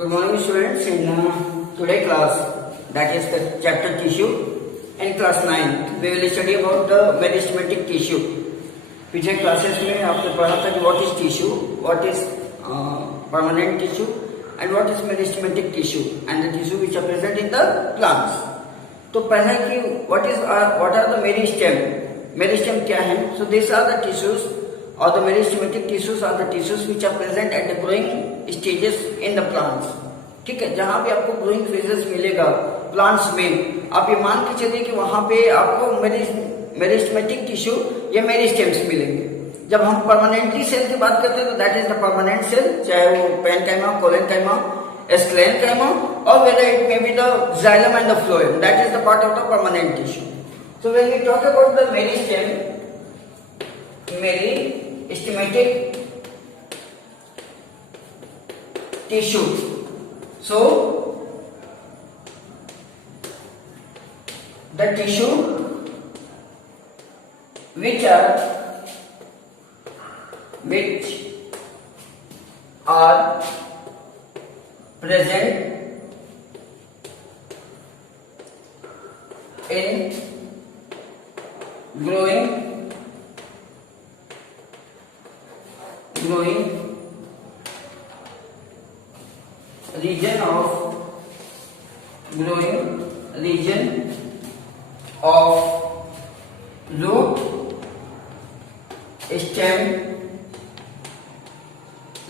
Good morning students. In today class, that is the chapter tissue, in class 9 we will study about the meristematic tissue. पिछले classes में आपने पढ़ा था कि what is tissue, what is permanent tissue and what is meristematic tissue and the tissue which are present in the plants. तो पहले कि what are the meristem, meristem क्या है? So these are the tissues or the meristematic tissues are the tissues which are present at the growing stages in the plants. ठीक है, जहां भी आपको ग्रोइंग फेजेस मिलेगा प्लांट्स में, आप ये मान के चलिए कि वहां पे आपको मेरिस्टेमेटिक टिश्यू या मेरिस्टेम्स मिलेंगे. जब हम परमानेंटली सेल की बात करते हैं तो that is the permanent cell, चाहे वो पेरेन्काइमा, कोलेनकाइमा, स्क्लेरेन्काइमा और whether it may be the xylem and the phloem, that is the part of the permanent tissue. So when we talk about the meristem, meristematic tissue, so the tissue which are present in growing region of root, stem,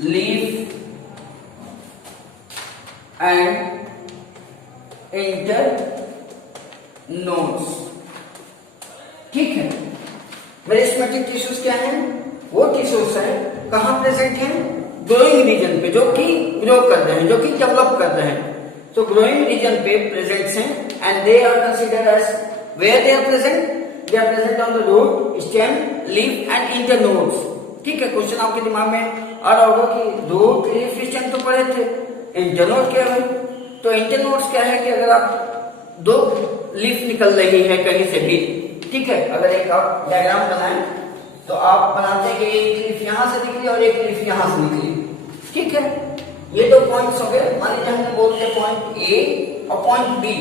leaf and internodes. ठीक है, meristematic tissues क्या है? वो tissues है कहां present है? Growing region पे, जो कि ग्रो कर रहे हैं, जो कि डेवलप कर रहे हैं. तो ग्रोइंग रीजन पे प्रेजेंट हैं and they are considered as where they are present. They are present on the root, stem, leaf and internodes. ठीक है, क्वेश्चन आपके दिमाग में आ रहा होगा कि रूट, लीफ, स्टेम तो पढ़े थे, इंटरनोड क्या है? तो इंटरनोड्स क्या है कि अगर आप दो लीफ निकल रही है कहीं से भी, ठीक है, अगर एक आप डायग्राम बनाएं तो आप बनाते हैं कि एक लीफ यहां से निकली और एक लीफ यहां से निकली. ठीक है, ये दो पॉइंट्स हो गए. मान लीजिए हमने बोलते हैं पॉइंट ए और पॉइंट बी.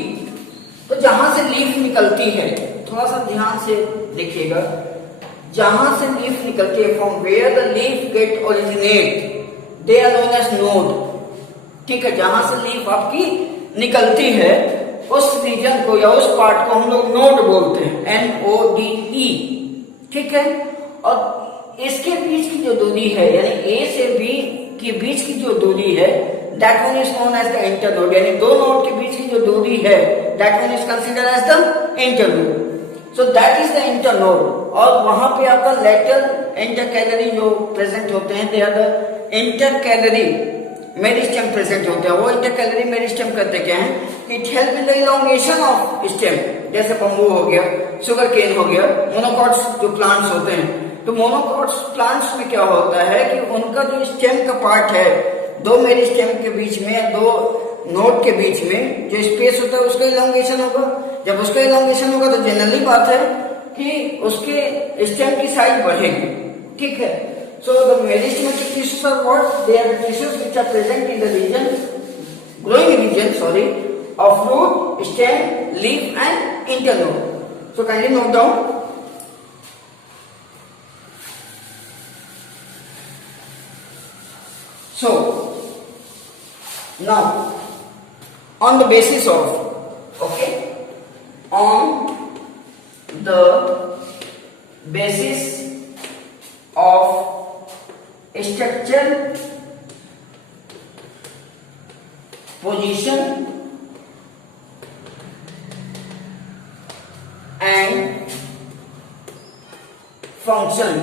तो जहां से लीफ निकलती है, थोड़ा सा ध्यान से देखिएगा, जहां से लीफ निकलती है, from where the leaf get originate, they are known as node. ठीक है, जहां से लीफ आपकी निकलती है उस रीजन को या उस पार्ट को हम लोग नोड बोलते हैं, NODE. ठीक है, और इसके बीच की जो दूरी है, यानी ए से बी के बीच की जो दूरी है, that one is known as the internode. यानी दो नोड के बीच की जो दूरी है, that one is considered as the internode. So that is the internode. और वहां पे आपका लेटरल इंटरकैलरी जो प्रेजेंट होते हैं, they are the intercalary meristem present होते हैं. वो इंटरकैलरी मेरिस्टेम करते क्या है? It help in the elongation of stem. जैसे बम्बू हो गया, शुगर केन हो गया, मोनोकॉट्स जो प्लांट्स होते हैं. तो मोनोकॉट्स प्लांट्स में क्या होता है कि उनका जो स्टेम का पार्ट है, दो मेरिस्टेम के बीच में, दो नोड के बीच में जो स्पेस होता है उसका इलोंगेशन होगा. जब उसका इलोंगेशन होगा तो जनरली बात है कि उसके स्टेम की साइज बढ़ेगी. ठीक है, so the meristematic tissues are what? They are the tissues which are present in the region, growing region, of root, stem, leaf and internode. So kindly note down. So now on the basis of, on the basis of structure, position and function,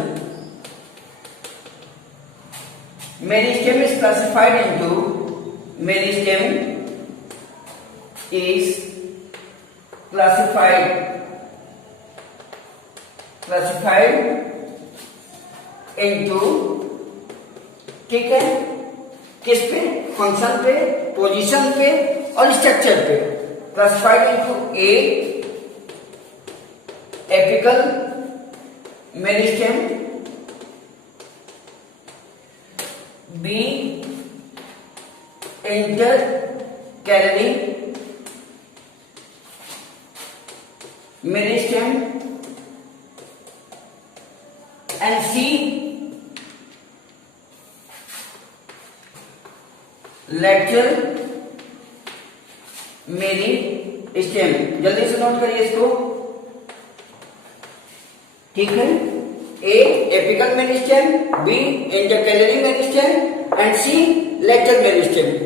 meristem is classified into, meristem is classified into, ठीक है, किस पे? Function पे, position पे और structure पे. Classified into A apical meristem, B intercalary meristem and C lateral meristem. जल्दी से नोट करिए इसको, ठीक है। A apical meristem, B intercalary meristem and C lateral meristem.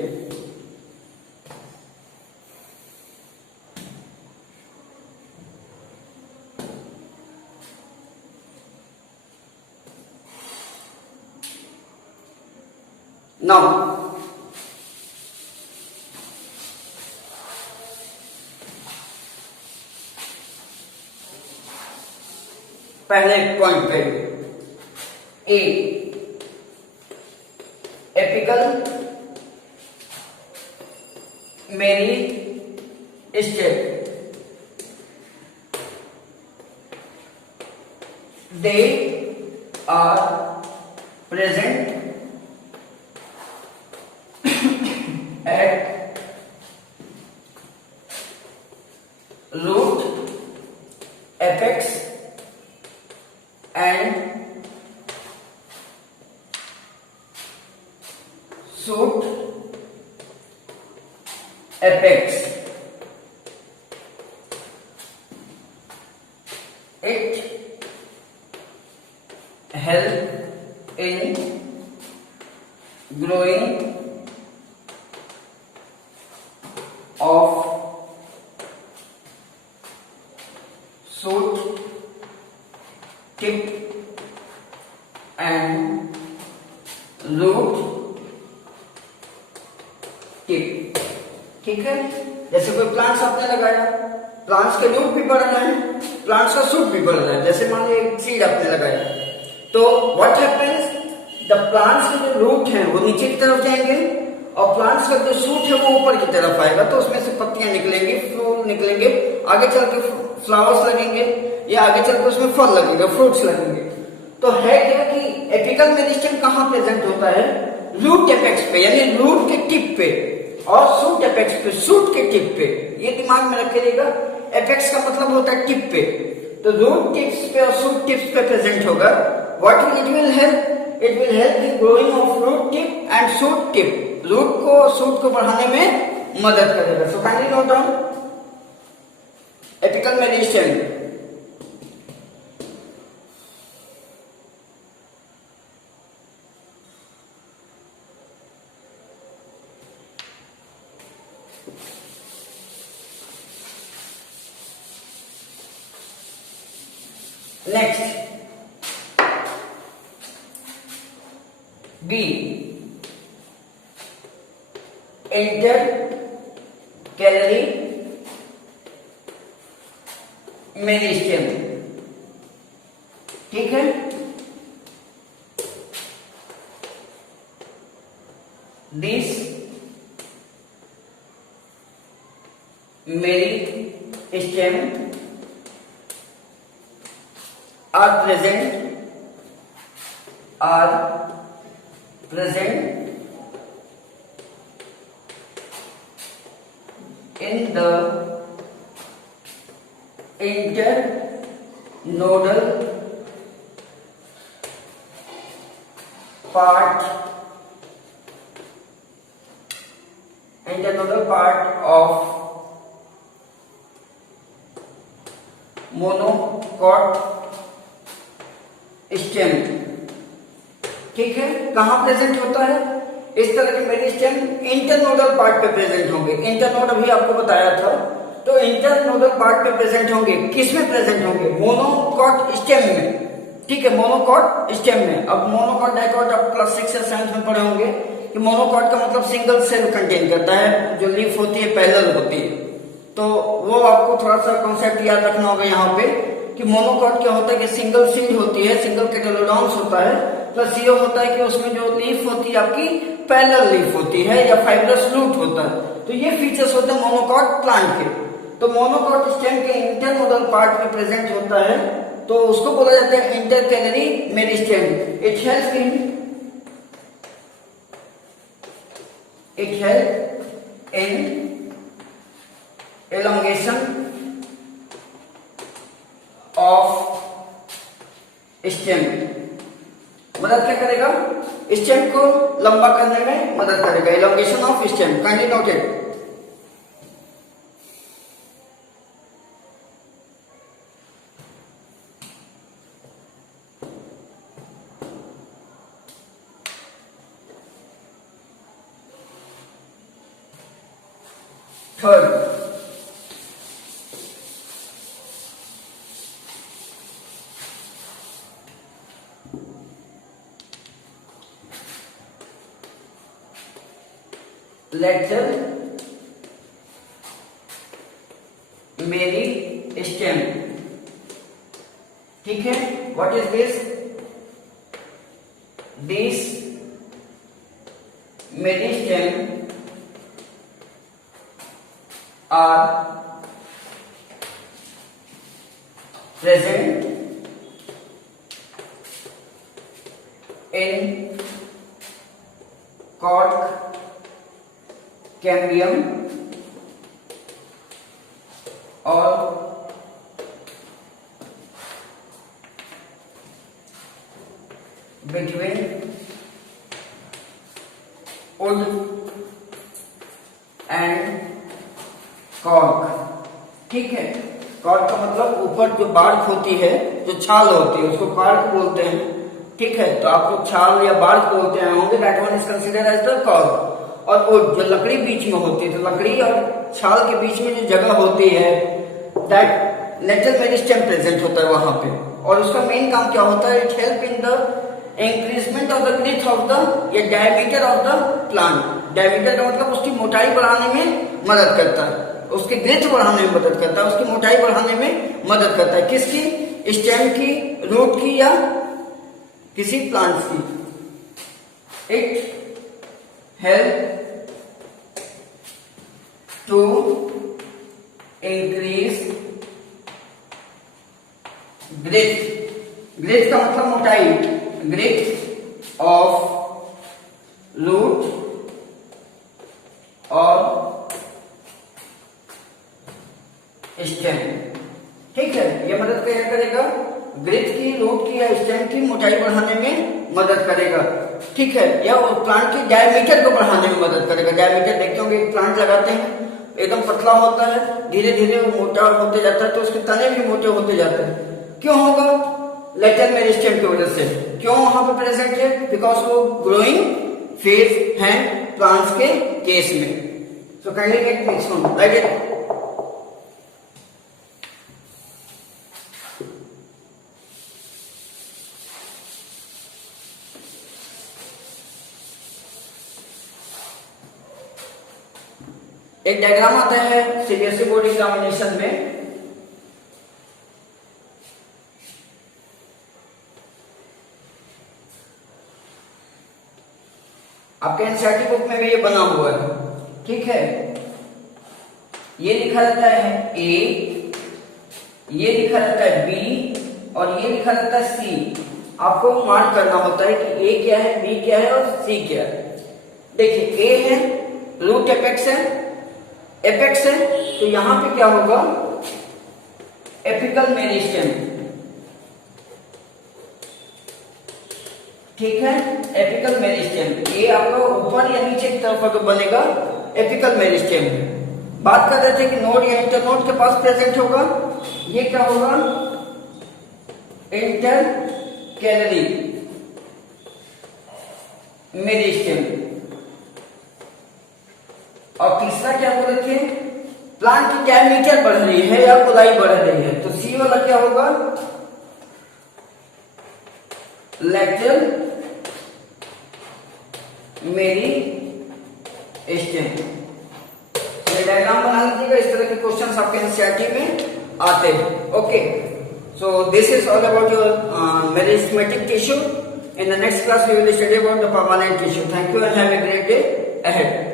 Now पहले पॉइंट पे A apical meristem, they are present at root, apex and shoot apex. It help in growing of shoot tip and root tip, ठीक है। जैसे कोई plants आपने लगाया, plants के root भी बढ़ रहे हैं, प्लांट्स का सूट भी बढ़ रहा है। जैसे मान लीजिए सीड आपने लगाया, तो व्हाट हैपेंस, द प्लांट्स के जो रूट हैं वो नीचे की तरफ जाएंगे और प्लांट्स का जो सूट है वो ऊपर की तरफ आएगा, तो उसमें से पत्तियां निकलेंगी, फूल निकलेंगे, आगे चल के फ्लावर्स लगेंगे या आगे चल के उसमें फल लगेगा, फ्रूट्स लगेंगे। तो है क्या कि एपिकल मेरिस्टेम कहाँ प्रेजेंट होता है, रूट एपेक्स पे, यानी रूट के टिप पे, और सूट एपेक्स पे, सूट के टिप पे। ये दिमाग में रखिएगा, एपेक्स का मतलब होता है टिप पे, तो रूट टिप्स पे और सूट टिप्स पे प्रेजेंट होगा। What it will help, it will help in growing of root tip and shoot tip, root को सूट को बढ़ाने में मदद करेगा। So kindly note down apical meristem. Next B intercalary meristem, ठीक है। This meristem are present in the internodal part of monocot stem, ठीक है। कहां प्रेजेंट होता है, इस तरह के मेरिस्टेम इंटरनोडल पार्ट पे प्रेजेंट होंगे। इंटरनोड अभी आपको बताया था, तो इंटरनोडल पार्ट पे प्रेजेंट होंगे। किसमें प्रेजेंट होंगे, मोनोकॉट स्टेम में, ठीक है, मोनोकॉट स्टेम में। अब मोनोकॉट डाइकॉट आप क्लास 6 या 7 में पढ़े होंगे कि मोनोकॉट का मतलब सिंगल सेल कंटेन करता है, जो लीफ होती है पैरेलल होती है, तो वो आपको थोड़ा सा कॉन्सेप्ट याद रखना होगा यहाँ पे कि मोनोकॉट क्या होता है कि सिंगल सीड होती है, सिंगल कैटालोडॉन्स होता है, प्लस ये होता है कि उसमें जो लीफ होती है आपकी पैरेलल लीफ होती है या फाइब्रस रूट होता है। तो ये फीचर्स होते हैं मोनोकॉट प्लांट के। तो मोनोकॉट स्टेम के इंटरनोडल पार्ट में प्रेजेंट होता है, तो उसको बोला जाता है intercalary meristem. It helps in It helps in elongation of stem. मदद क्या करेगा? स्टेम को लंबा करने में मदद करेगा. elongation of stem. Kindly note it. Third, lateral meristem. ठीक है. What is this? This meristem are present in cork, cambium or between wood and cork. ठीक है. कॉर्क का मतलब ऊपर जो बार्क होती है, जो छाल होती है, उसको कॉर्क बोलते हैं. ठीक है. तो आप लोग छाल या बार्क बोलते हैं होंगे. That one is considered as the cork. और वो जो लकड़ी बीच में होती है, तो लकड़ी और छाल के बीच में जो जगह होती है, दैट लेटरल मेरिस्टेम प्रेजेंट होता है वहां पे. और उसका मेन काम क्या होता है? It help in the increasement of the growth of the या diameter of the plant. Diameter का मतलब उसकी मोटाई बढ़ाने में मदद करता है, उसकी ग्रोथ बढ़ाने में मदद करता है, उसकी मोटाई बढ़ाने में मदद करता है. किसकी? स्टेम की, रूट की या किसी प्लांट की. It help to increase growth. Growth का मतलब मोटाई. ग्रोथ ऑफ रूट और स्टेम. ठीक है. ये मदद क्या करेगा? ग्रोथ की, रूट की या स्टेम की मोटाई बढ़ाने में मदद करेगा. ठीक है. या प्लांट की डायमीटर को बढ़ाने में मदद करेगा. डायमीटर देखते होंगे, एक प्लांट लगाते हैं, एकदम पतला होता है, धीरे धीरे वो मोटा होते जाता है, तो उसके तने भी मोटे होते जाते हैं. क्यों होगा? लेटरल मेरिस्टेम की वजह से. क्यों वहां पे प्रेजेंट है? बिकॉज वो ग्रोइंग फेज है प्लांट्स के केस में. So kindly make this one. Right it. एक डायग्राम आता है सीबीएसई बोर्ड एग्जामिनेशन में. आपके एनसीईआरटी बुक में भी ये बना हुआ है. ठीक है. ये लिखा रहता है ए, ये लिखा रहता है बी और ये लिखा रहता है सी. आपको मार्क करना होता है कि ए क्या है, बी क्या है और सी क्या है. देखिए, ए है, रूट एपेक्स है, एपेक्स है, तो यहां पे क्या होगा? Apical meristem. ठीक है. Apical meristem. ये आपका ऊपर या नीचे की तरफ अगर बनेगा, एपिकल मेरिस्टेम. बात कर रहे थे कि नोड या इंटरनोड के पास प्रेजेंट होगा. ये क्या होगा? Inter calorie meristem. और तीसरा क्या बोल रहे थे? प्लांट की डायमीटर बढ़ रही है या गोलाई बढ़ रही है, तो सी वाला क्या होगा? Lateral meristem. ये डायग्राम बना लीजिएगा. इस तरह के क्वेश्चंस आपके एनसीईआरटी में आते हैं. Okay. So this is all about your meristematic tissue. In the next class we will study about the permanent tissue. Thank you and have a great day ahead.